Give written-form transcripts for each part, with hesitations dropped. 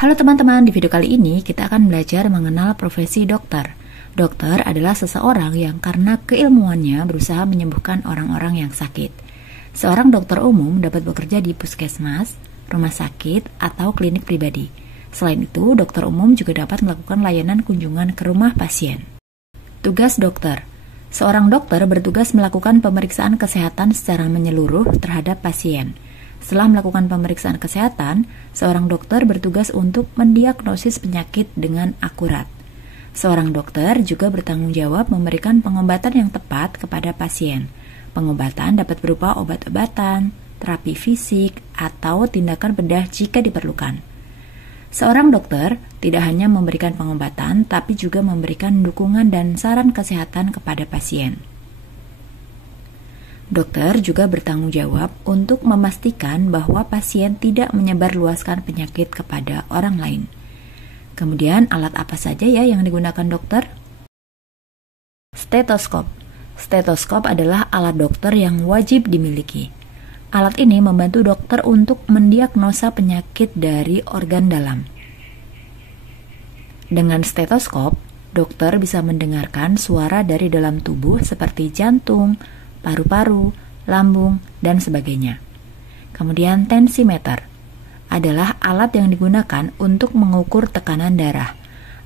Halo teman-teman, di video kali ini kita akan belajar mengenal profesi dokter. Dokter adalah seseorang yang karena keilmuannya berusaha menyembuhkan orang-orang yang sakit. Seorang dokter umum dapat bekerja di puskesmas, rumah sakit, atau klinik pribadi. Selain itu, dokter umum juga dapat melakukan layanan kunjungan ke rumah pasien. Tugas dokter. Seorang dokter bertugas melakukan pemeriksaan kesehatan secara menyeluruh terhadap pasien. Setelah melakukan pemeriksaan kesehatan, seorang dokter bertugas untuk mendiagnosis penyakit dengan akurat. Seorang dokter juga bertanggung jawab memberikan pengobatan yang tepat kepada pasien. Pengobatan dapat berupa obat-obatan, terapi fisik, atau tindakan bedah jika diperlukan. Seorang dokter tidak hanya memberikan pengobatan, tapi juga memberikan dukungan dan saran kesehatan kepada pasien. Dokter juga bertanggung jawab untuk memastikan bahwa pasien tidak menyebarluaskan penyakit kepada orang lain. Kemudian, alat apa saja ya yang digunakan dokter? Stetoskop. Stetoskop adalah alat dokter yang wajib dimiliki. Alat ini membantu dokter untuk mendiagnosa penyakit dari organ dalam. Dengan stetoskop, dokter bisa mendengarkan suara dari dalam tubuh seperti jantung, paru-paru, lambung, dan sebagainya. Kemudian tensimeter adalah alat yang digunakan untuk mengukur tekanan darah.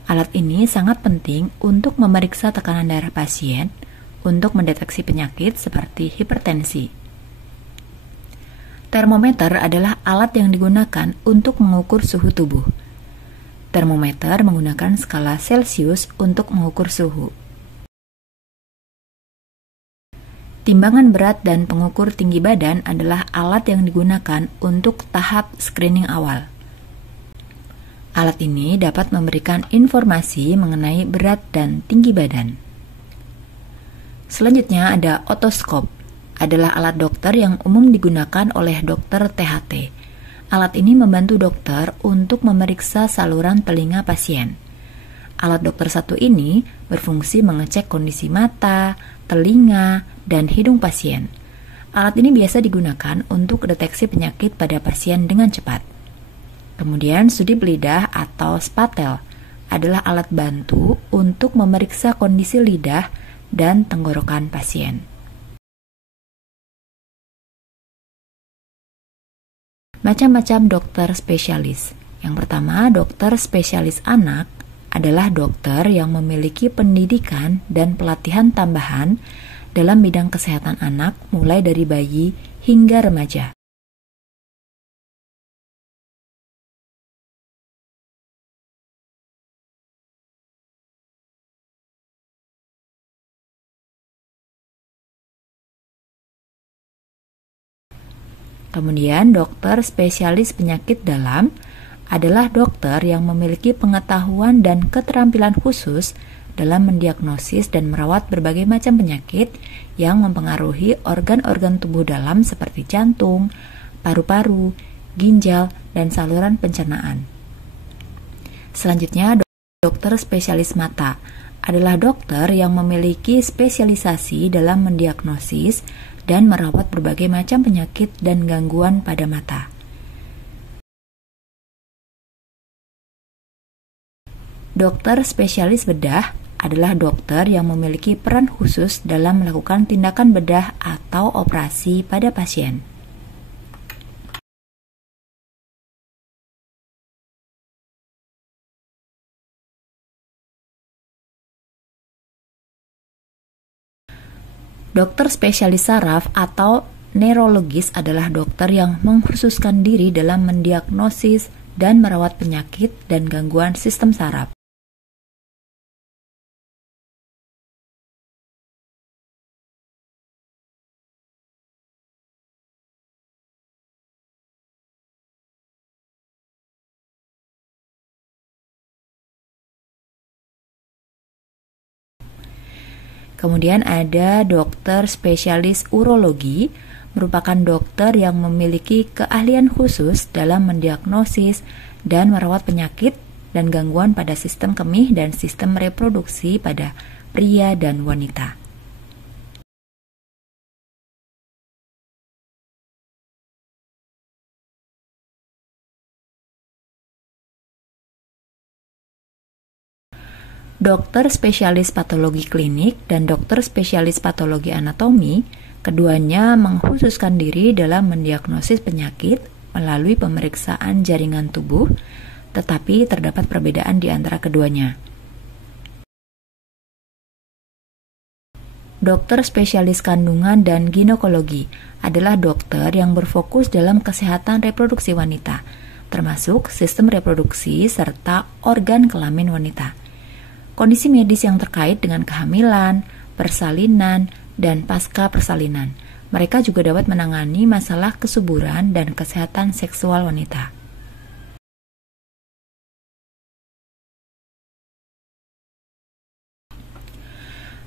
Alat ini sangat penting untuk memeriksa tekanan darah pasien untuk mendeteksi penyakit seperti hipertensi. Termometer adalah alat yang digunakan untuk mengukur suhu tubuh. Termometer menggunakan skala Celcius untuk mengukur suhu. Timbangan berat dan pengukur tinggi badan adalah alat yang digunakan untuk tahap screening awal. Alat ini dapat memberikan informasi mengenai berat dan tinggi badan. Selanjutnya ada otoskop, adalah alat dokter yang umum digunakan oleh dokter THT. Alat ini membantu dokter untuk memeriksa saluran telinga pasien. Alat dokter satu ini berfungsi mengecek kondisi mata, telinga, dan hidung pasien. Alat ini biasa digunakan untuk deteksi penyakit pada pasien dengan cepat. Kemudian sudip lidah atau spatel adalah alat bantu untuk memeriksa kondisi lidah dan tenggorokan pasien. Macam-macam dokter spesialis. Yang pertama, dokter spesialis anak adalah dokter yang memiliki pendidikan dan pelatihan tambahan dalam bidang kesehatan anak mulai dari bayi hingga remaja. Kemudian dokter spesialis penyakit dalam adalah dokter yang memiliki pengetahuan dan keterampilan khusus dalam mendiagnosis dan merawat berbagai macam penyakit yang mempengaruhi organ-organ tubuh dalam seperti jantung, paru-paru, ginjal, dan saluran pencernaan. Selanjutnya, dokter spesialis mata adalah dokter yang memiliki spesialisasi dalam mendiagnosis dan merawat berbagai macam penyakit dan gangguan pada mata. Dokter spesialis bedah adalah dokter yang memiliki peran khusus dalam melakukan tindakan bedah atau operasi pada pasien. Dokter spesialis saraf atau neurologis adalah dokter yang mengkhususkan diri dalam mendiagnosis dan merawat penyakit dan gangguan sistem saraf. Kemudian ada dokter spesialis urologi, merupakan dokter yang memiliki keahlian khusus dalam mendiagnosis dan merawat penyakit dan gangguan pada sistem kemih dan sistem reproduksi pada pria dan wanita. Dokter spesialis patologi klinik dan dokter spesialis patologi anatomi, keduanya mengkhususkan diri dalam mendiagnosis penyakit melalui pemeriksaan jaringan tubuh, tetapi terdapat perbedaan di antara keduanya. Dokter spesialis kandungan dan ginekologi adalah dokter yang berfokus dalam kesehatan reproduksi wanita, termasuk sistem reproduksi serta organ kelamin wanita. Kondisi medis yang terkait dengan kehamilan, persalinan, dan pasca persalinan. Mereka juga dapat menangani masalah kesuburan dan kesehatan seksual wanita.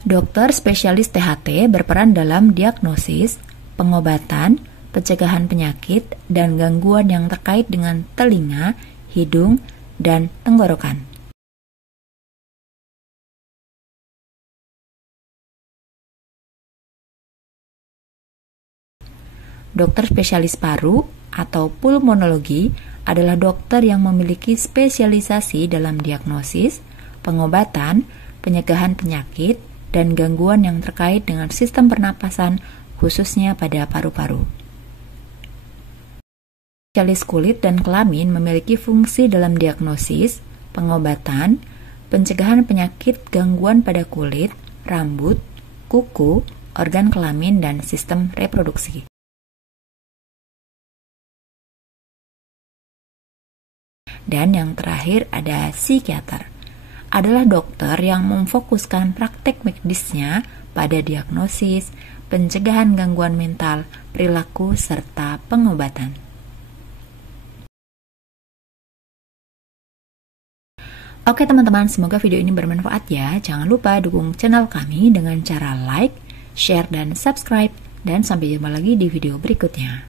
Dokter spesialis THT berperan dalam diagnosis, pengobatan, pencegahan penyakit, dan gangguan yang terkait dengan telinga, hidung, dan tenggorokan. Dokter spesialis paru atau pulmonologi adalah dokter yang memiliki spesialisasi dalam diagnosis, pengobatan, pencegahan penyakit, dan gangguan yang terkait dengan sistem pernapasan, khususnya pada paru-paru. Spesialis kulit dan kelamin memiliki fungsi dalam diagnosis, pengobatan, pencegahan penyakit gangguan pada kulit, rambut, kuku, organ kelamin, dan sistem reproduksi. Dan yang terakhir ada psikiater. Adalah dokter yang memfokuskan praktek medisnya pada diagnosis, pencegahan gangguan mental, perilaku, serta pengobatan. Oke teman-teman, semoga video ini bermanfaat ya. Jangan lupa dukung channel kami dengan cara like, share, dan subscribe. Dan sampai jumpa lagi di video berikutnya.